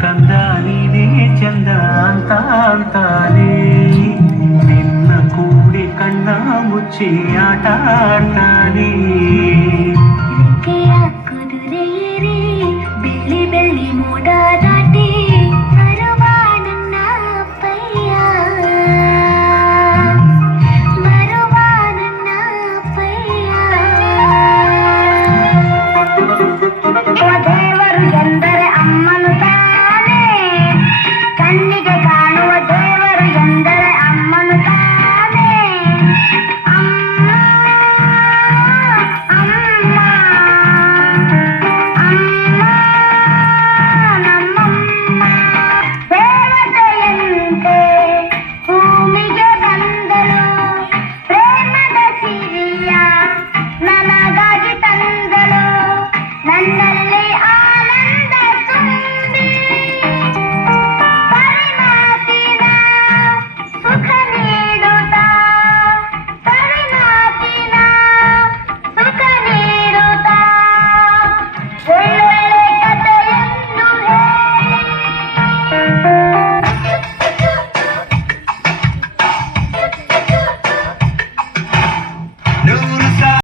ಕಂದ ನೀನೇ ಚಂದ ಅಂತ ಅಂತಾನೆ ನಿನ್ನ ಕೂಡಿ ಕಣ್ಣ ಮುಚ್ಚಿ ಆಟ ಆಡ್ತಾನೆ ರೆಕ್ಕೆಯ ಕುದುರೆಯೇರಿ ಬೆಳ್ಳಿ ಬೆಳ್ಳಿ ಮೋಡ